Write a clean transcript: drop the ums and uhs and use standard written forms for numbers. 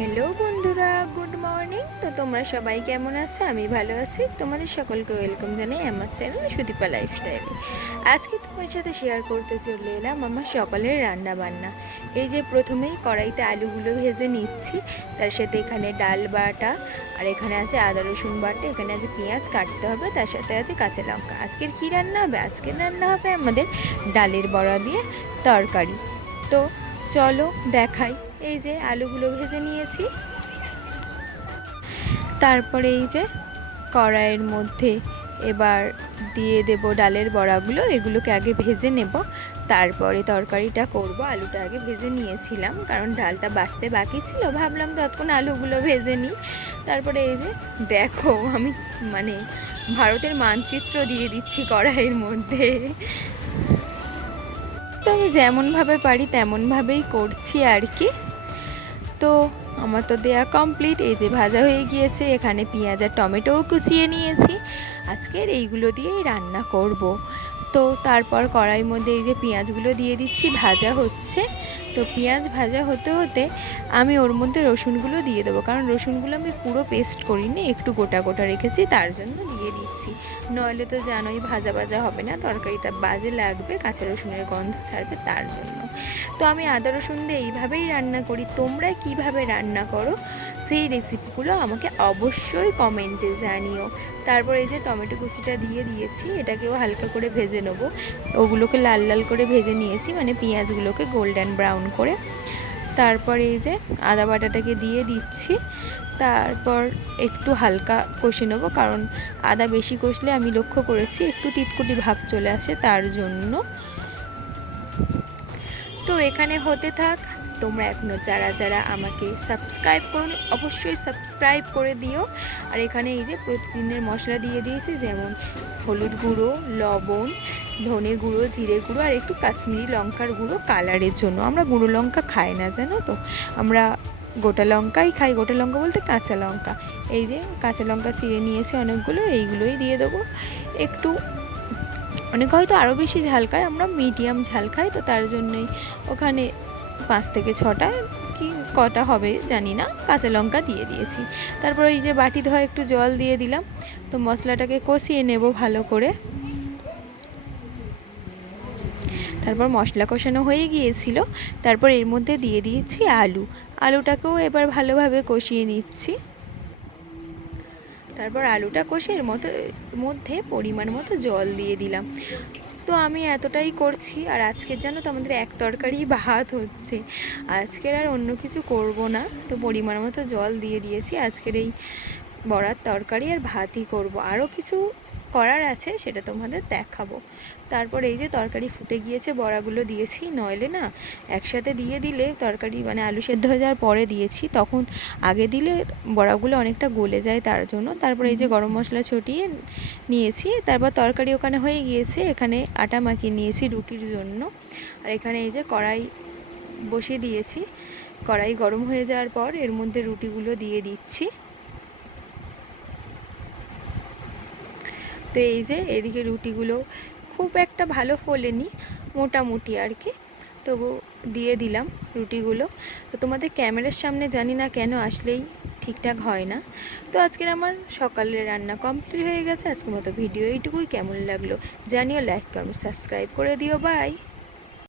Hello বন্ধুরা, good morning. তো তোমরা সবাই কেমন আছো? আমি ভালো আছি। তোমাদের সকলকে ওয়েলকাম জানাই আমার চ্যানেল সুদীপা লাইফস্টাইলে। আজকে তোমার সাথে শেয়ার করতে চলে এলাম আমার সকালের রান্না বান্না। এই যে প্রথমেই কড়াইতে আলুগুলো ভেজে নিচ্ছি, তার সাথে এখানে ডাল বাটা, আর এখানে আছে আদা রসুন বাটা, এখানে আছে পেঁয়াজ কাটতে হবে, তার সাথে আছে কাঁচা লঙ্কা। আজকের কী রান্না হবে? আজকের রান্না হবে আমাদের ডালের বড়া দিয়ে তরকারি। তো চলো দেখাই। এই যে আলুগুলো ভেজে নিয়েছি, তারপরে এই যে কড়াইয়ের মধ্যে এবার দিয়ে দেব ডালের বড়াগুলো। এগুলোকে আগে ভেজে নেব, তারপরে তরকারিটা করব। আলুটা আগে ভেজে নিয়েছিলাম কারণ ডালটা বাটতে বাকি ছিল, ভাবলাম ততক্ষণ আলুগুলো ভেজে নিই। তারপরে এই যে দেখো, আমি ভারতের মানচিত্র দিয়ে দিচ্ছি কড়াইয়ের মধ্যে। তো আমি যেমনভাবে পারি তেমনভাবেই করছি আর কি। তো আমার তো দেয়া কমপ্লিট। এই যে ভাজা হয়ে গিয়েছে, এখানে পেঁয়াজ আর টমেটোও কুচিয়ে নিয়েছি। আজকের এইগুলো দিয়েই রান্না করব। তো তারপর কড়াইয়ের মধ্যে এই যে পেঁয়াজগুলো দিয়ে দিচ্ছি, ভাজা হচ্ছে। তো পেঁয়াজ ভাজা হতে হতে আমি ওর মধ্যে রসুনগুলো দিয়ে দেবো, কারণ রসুনগুলো আমি পুরো পেস্ট করিনি, একটু গোটা গোটা রেখেছি, তার জন্য দিয়ে দিচ্ছি। নইলে তো জানোই ভাজা ভাজা হবে না, তরকারিটা বাজে লাগবে, কাঁচা রসুনের গন্ধ ছাড়বে, তার জন্য। তো আমি আদা রসুন দিয়ে এইভাবেই রান্না করি। তোমরা কিভাবে রান্না করো সেই রেসিপিগুলো আমাকে অবশ্যই কমেন্টে জানিও। তারপর এই যে টমেটো কুচিটা দিয়ে দিয়েছি, এটাকেও হালকা করে ভেজে নেবো। ওগুলোকে লাল লাল করে ভেজে নিয়েছি, মানে পেঁয়াজগুলোকে গোল্ডেন ব্রাউন করে। তারপর এই যে আদা বাটাটাকে দিয়ে দিচ্ছি, তারপর একটু হালকা কষে নেবো, কারণ আদা বেশি কষলে আমি লক্ষ্য করেছি একটু তিতকুটি ভাব চলে আসে, তার জন্য। তো এখানে হতে থাক। তোমরা এখনও যারা যারা আমাকে সাবস্ক্রাইব করো অবশ্যই সাবস্ক্রাইব করে দিও। আর এখানে এই যে প্রতিদিনের মশলা দিয়ে দিয়েছি, যেমন হলুদ গুঁড়ো, লবণ, ধনে গুঁড়ো, জিরে গুঁড়ো, আর একটু কাশ্মীরি লঙ্কার গুঁড়ো কালারের জন্য। আমরা গুঁড়ো লঙ্কা খাই না, জানো তো, আমরা গোটা লঙ্কাই খাই। গোটা লঙ্কা বলতে কাঁচা লঙ্কা। এই যে কাঁচা লঙ্কা চিড়ে নিয়েছি অনেকগুলো, এইগুলোই দিয়ে দেবো। একটু অনেকে হয়তো আরও বেশি ঝাল খায়, আমরা মিডিয়াম ঝাল খাই, তো তার জন্যই ওখানে 5 থেকে 6টা কি কটা হবে জানি না কাঁচা লঙ্কা দিয়ে দিয়েছি। তারপর এই যে বাটি ধোয়া একটু জল দিয়ে দিলাম। তো মশলাটাকে কষিয়ে নেব ভালো করে। তারপর মশলা কষানো হয়ে গিয়েছিল, তারপর এর মধ্যে দিয়ে দিয়েছি আলুটাকেও এবার ভালোভাবে কষিয়ে নিচ্ছি। তারপর আলুটা কষে এর মধ্যে পরিমাণ মতো জল দিয়ে দিলাম। তো আমি এতটাই করছি। আর আজকের জানো তো আমাদের এক তরকারি ভাত হচ্ছে, আজকের আর অন্য কিছু করব না। তো পরিমাণ মতো জল দিয়ে দিয়েছি। আজকের এই বড়ার তরকারি আর ভাতই করব, আরও কিছু করার আছে সেটা তোমাদের দেখাবো। তারপর এই যে তরকারি ফুটে গিয়েছে, বড়াগুলো দিয়েছি, নইলে না একসাথে দিয়ে দিলে তরকারি, আলু সেদ্ধ হয়ে যাওয়ার পরে দিয়েছি, তখন আগে দিলে বড়াগুলো অনেকটা গলে যায়, তার জন্য। তারপর এই যে গরম মশলা ছড়িয়ে নিয়েছি। তারপর তরকারি ওখানে হয়ে গিয়েছে, এখানে আটা মাখিয়ে নিয়েছি রুটির জন্য। আর এখানে এই যে কড়াই বসিয়ে দিয়েছি। কড়াই গরম হয়ে যাওয়ার পর এর মধ্যে রুটিগুলো দিয়ে দিচ্ছি। তো এই যে এদিকে রুটিগুলো খুব একটা ভালো ফোলেনি, মোটামুটি আর কি, তবু দিয়ে দিলাম রুটিগুলো। তো তোমাদের ক্যামেরার সামনে জানি না কেন আসলেই ঠিকঠাক হয় না। তো আজকের আমার সকালের রান্না কমপ্লিট হয়ে গেছে। আজকের মতো ভিডিও এইটুকুই। কেমন লাগলো জানিও, লাইক কমেন্ট সাবস্ক্রাইব করে দিও। বাই।